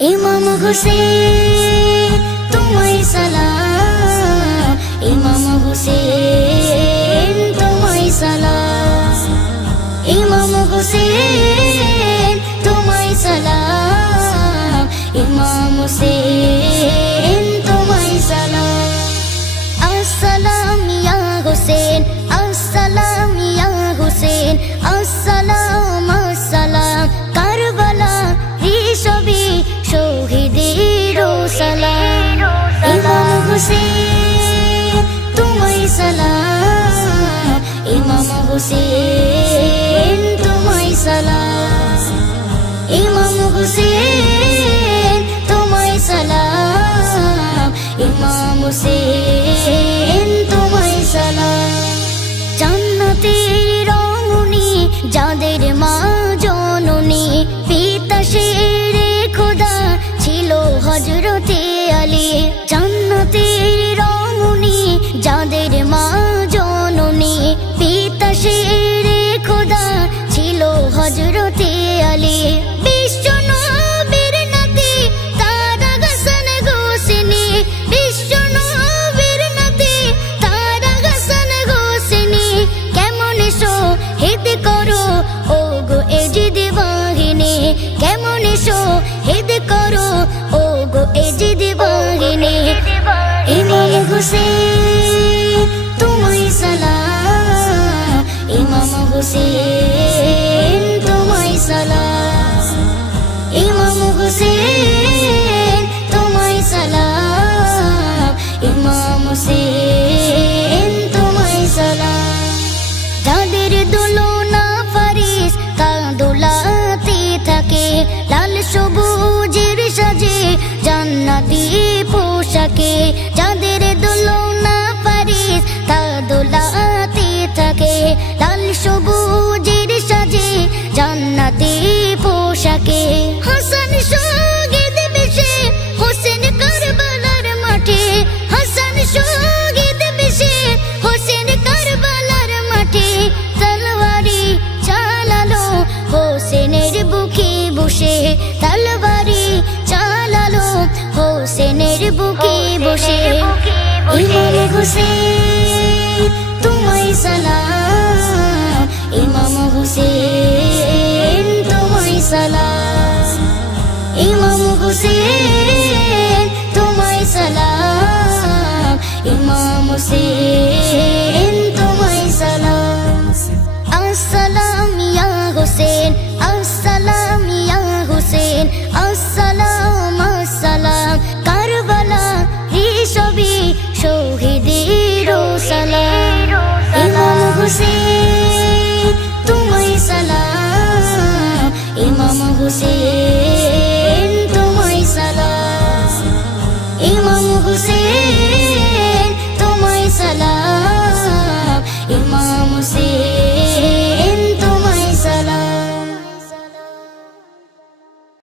ইমাম হুসেন তোমায় সালাম, ইমাম হুসেন তোমায় সালাম, ইমাম হুসেন তোমায় সালাম, ইমাম হুসেন তোমায় সালাম। আসসালাম ইয়া হুসেন, আসসালাম ইয়া হুসেন, আসসালাম আসসালাম কারবালা রিসবি শহীদের সালাম। ইমাম হুসেন তোমায় সালাম, ইমাম হুসেন তোমায় সালাম, ইমাম হুসেন তোমায় সালাম, ইমাম হুসেন তোমায় সালাম। জান্নাতের রমণী যাদের মা জননী, পিতা শেরে খোদা ছিল হযরতে আলী। জান্নাতের রমণী যাদের মা জননী, পিতা শেরে খোদা ছিল হযরতে আলী। বিশ্ব নবীর নাতি তারা হাসান হোসেনী, বিশ্ব নবীর নাতি তারা হাসান হোসেনী। কেমন শহীদ করো ও গো এজিদ বাহিনী, কেমন শহীদ করো ও গো এজিদ বাহিনী। ইমাম হুসেন তোমায় সালাম, ইমাম হুসেন তোমায় সালাম, ইমাম হুসেন তোমায় সালাম, ইমাম হুসেন তোমায় সালাম। যাদের দোলনা ফারিস কাঁদোলাতে থাকে, লাল সবুজের সাজে জান্নাতি পোশাকে। যাদের দোলনা ফারিস কাঁদোলাতে থাকে, লাল সবুজের সাজে জান্নাতি পোশাকে। হাসান শহীদ বেশে হোসেন কারবালার মাঠে, হাসান শহীদ বেশে হোসেন কারবালার মাঠে। তলওয়ারি চালালো হোসেনের বুকে বসে, তলওয়ারি চালালো হোসেনের বুকে বসে। ইমাম হুসেন তোমায় সালাম, ইমাম হুসেন তোমায় সালাম, ইমাম হুসেন তোমায় সালাম, ইমাম হুসেন তোমায় সালাম। আসসালাম ইয়া হুসেন, আসসালাম ইয়া হুসেন, আসসালাম আসসালাম কারবালা রিসবি শহীদের সালাম। ইমাম হুসেন তোমায় সালাম, ইমাম হুসেন